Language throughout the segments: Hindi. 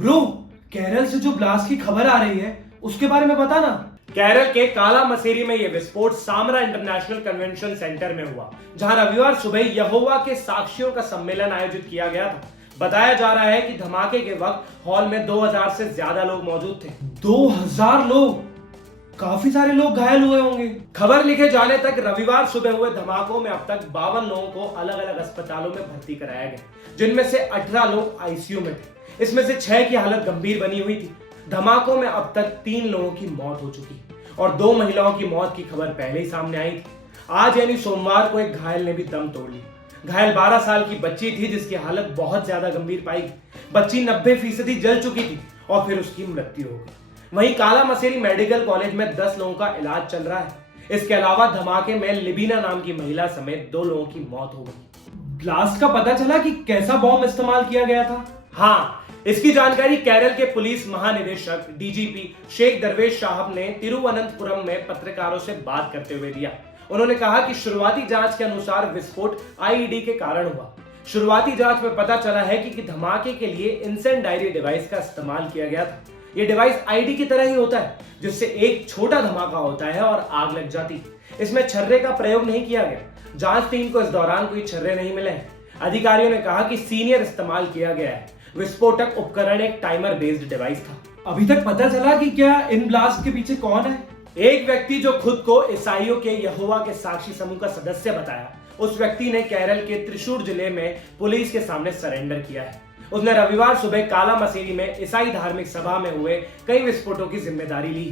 ब्रो, केरल से जो ब्लास्ट की खबर आ रही है उसके बारे में बता ना। केरल के काला मसेरी में यह विस्फोट सामरा इंटरनेशनल कन्वेंशन सेंटर में हुआ, जहां रविवार सुबह यहोवा के साक्षियों का सम्मेलन आयोजित किया गया था। बताया जा रहा है कि धमाके के वक्त हॉल में 2000 से ज्यादा लोग मौजूद थे। 2000 लोग? काफी सारे लोग घायल हुए होंगे। खबर लिखे जाने तक रविवार सुबह हुए धमाकों में अब तक 52 लोगों को अलग अलग अस्पतालों में भर्ती कराया गया, जिनमें से 18 लोग आईसीयू में थे। इसमें से 6 की हालत गंभीर बनी हुई थी। धमाकों में अब तक 3 लोगों की मौत हो चुकी और 2 महिलाओं की मौत की खबर पहले ही सामने आई थी। आज यानी सोमवार को एक घायल ने भी दम तोड़ लिया। घायल 12 साल की बच्ची थी, जिसकी हालत बहुत ज्यादा गंभीर पाई गई। बच्ची 90% जल चुकी थी और फिर उसकी मृत्यु हो गई। वहीं काला मसेरी मेडिकल कॉलेज में 10 लोगों का इलाज चल रहा है। इसके अलावा धमाके में लिबिना नाम की महिला समेत 2 लोगों की मौत हो गई। ब्लास्ट का पता चला कि कैसा बॉम्ब इस्तेमाल किया गया था? हाँ, इसकी जानकारी केरल के पुलिस महानिदेशक डीजीपी शेख दरवेश साहब ने तिरुवनंतपुरम में पत्रकारों से बात करते हुए दिया। उन्होंने कहा कि शुरुआती जांच के अनुसार विस्फोट आईईडी के कारण हुआ। शुरुआती जांच में पता चला है कि धमाके के लिए इंसेंडायरी डिवाइस का इस्तेमाल किया गया था। यह डिवाइस आईडी की तरह ही होता है, जिससे एक छोटा धमाका होता है और आग लग जाती है। इसमें छर्रे का प्रयोग नहीं किया गया। जांच टीम को इस दौरान कोई छर्रे नहीं मिले हैं। अधिकारियों ने कहा कि सीनियर इस्तेमाल किया गया है। विस्फोटक उपकरण एक टाइमर बेस्ड डिवाइस था। अभी तक पता चला कि क्या इन ब्लास्ट के पीछे कौन है? एक व्यक्ति जो खुद को ईसाइयों के यहोवा के साक्षी समूह का सदस्य बताया, उस व्यक्ति ने केरल के त्रिशूर जिले में पुलिस के सामने सरेंडर किया है। उसने रविवार सुबह काला मसेरी में ईसाई धार्मिक सभा में हुए कई विस्फोटों की जिम्मेदारी ली।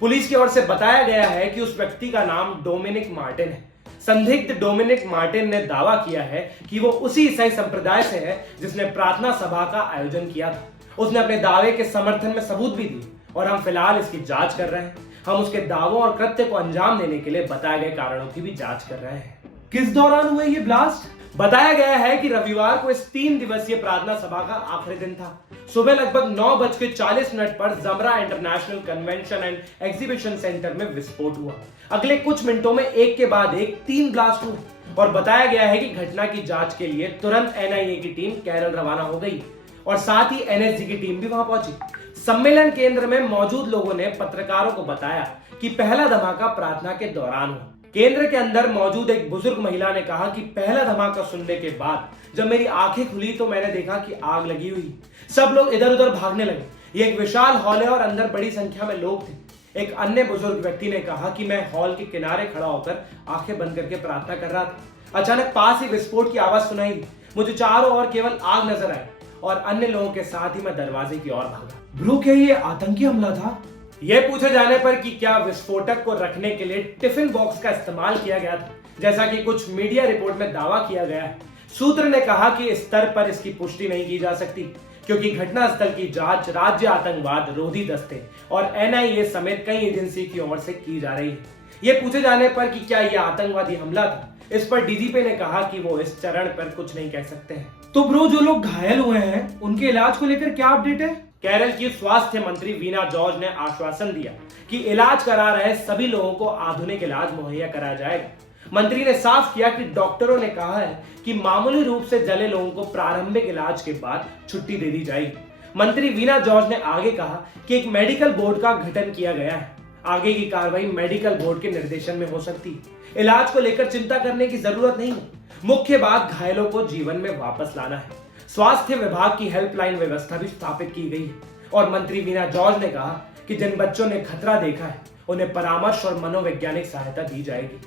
पुलिस की ओर से बताया गया है कि उस व्यक्ति का नाम डोमिनिक मार्टिन है। संदिग्ध डोमिनिक मार्टिन ने दावा किया है कि वो उसी ईसाई संप्रदाय से है जिसने प्रार्थना सभा का आयोजन किया था। उसने अपने दावे के समर्थन में सबूत भी दिए और हम फिलहाल इसकी जांच कर रहे हैं। हम उसके दावों और कृत्य को अंजाम देने के लिए बताए गए कारणों की भी जांच कर रहे हैं। किस दौरान हुए ये ब्लास्ट? बताया गया है कि रविवार को इस 3 दिवसीय प्रार्थना सभा का आखिरी दिन था। सुबह लगभग 9:40 पर जमरा international convention and exhibition centre में विस्फोट हुआ। अगले कुछ मिनटों में एक के बाद एक 3 ब्लास्ट हुए और बताया गया है कि घटना की जांच के लिए तुरंत एनआईए की टीम केरल रवाना हो गई और साथ ही एनएसजी की टीम भी वहां पहुंची। सम्मेलन केंद्र में मौजूद लोगों ने पत्रकारों को बताया कि पहला धमाका प्रार्थना के दौरान हुआ। केंद्र के अंदर मौजूद एक बुजुर्ग महिला ने कहा कि पहला धमाका सुनने के बाद जब मेरी आंखें खुली तो मैंने देखा कि आग लगी हुई। सब लोग इधर उधर भागने लगे। ये एक विशाल हॉल है और अंदर बड़ी संख्या में लोग थे। एक अन्य बुजुर्ग व्यक्ति ने कहा कि मैं हॉल के किनारे खड़ा होकर आंखें बंद करके प्रार्थना कर रहा था। अचानक पास ही विस्फोट की आवाज सुनाई दी। मुझे चारों ओर केवल आग नजर आई और अन्य लोगों के साथ ही मैं दरवाजे की ओर भागा। ब्रो, क्या ये आतंकी हमला था? यह पूछे जाने पर कि क्या विस्फोटक को रखने के लिए टिफिन बॉक्स का इस्तेमाल किया गया था, जैसा कि कुछ मीडिया रिपोर्ट में दावा किया गया है, सूत्र ने कहा कि इस स्तर पर इसकी पुष्टि नहीं की जा सकती, क्योंकि घटनास्थल की जांच राज्य आतंकवाद रोधी दस्ते और एनआईए समेत कई एजेंसी की ओर से की जा रही है। ये पूछे जाने पर कि क्या यह आतंकवादी हमला था, इस पर डीजीपी ने कहा कि वो इस चरण पर कुछ नहीं कह सकते हैं। तो ब्रो, जो लोग घायल हुए हैं उनके इलाज को लेकर क्या अपडेट है? केरल की स्वास्थ्य मंत्री वीना जॉर्ज ने आश्वासन दिया कि इलाज करा रहे सभी लोगों को आधुनिक इलाज मुहैया कराया जाएगा। मंत्री ने साफ किया कि डॉक्टरों ने कहा है कि मामूली रूप से जले लोगों को प्रारंभिक इलाज के बाद छुट्टी दे दी जाएगी। मंत्री वीना जॉर्ज ने आगे कहा कि एक मेडिकल बोर्ड का गठन किया गया है। आगे की कार्रवाई मेडिकल बोर्ड के निर्देशन में हो सकती है। इलाज को लेकर चिंता करने की जरूरत नहीं है। मुख्य बात घायलों को जीवन में वापस लाना है। स्वास्थ्य विभाग की हेल्पलाइन व्यवस्था भी स्थापित की गई है और मंत्री वीना जॉर्ज ने कहा कि जिन बच्चों ने खतरा देखा है उन्हें परामर्श और मनोवैज्ञानिक सहायता दी जाएगी।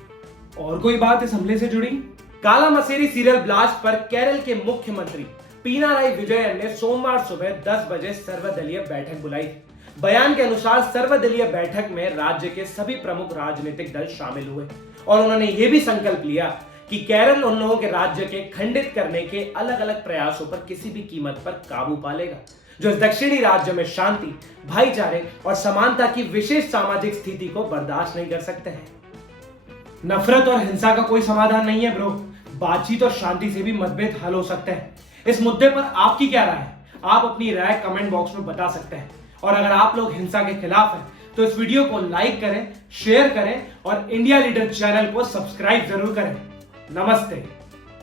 और कोई बात इस हमले से जुड़ी? काला मसेरी सीरियल ब्लास्ट पर केरल के मुख्यमंत्री पिनाराई विजयन ने सोमवार सुबह 10 बजे सर्वदलीय बैठक बुलाई थी। बयान के अनुसार सर्वदलीय बैठक में राज्य के सभी प्रमुख राजनीतिक दल शामिल हुए और उन्होंने यह भी संकल्प लिया कि केरल उन लोगों के राज्य के खंडित करने के अलग अलग प्रयासों पर किसी भी कीमत पर काबू पा लेगा, जो इस दक्षिणी राज्य में शांति, भाईचारे और समानता की विशेष सामाजिक स्थिति को बर्दाश्त नहीं कर सकते हैं। नफरत और हिंसा का कोई समाधान नहीं है ब्रो। बातचीत और शांति से भी मतभेद हल हो सकते हैं। इस मुद्दे पर आपकी क्या राय है? आप अपनी राय कमेंट बॉक्स में बता सकते हैं। और अगर आप लोग हिंसा के खिलाफ हैं तो इस वीडियो को लाइक करें, शेयर करें और इंडिया लीडर चैनल को सब्सक्राइब जरूर करें। नमस्ते।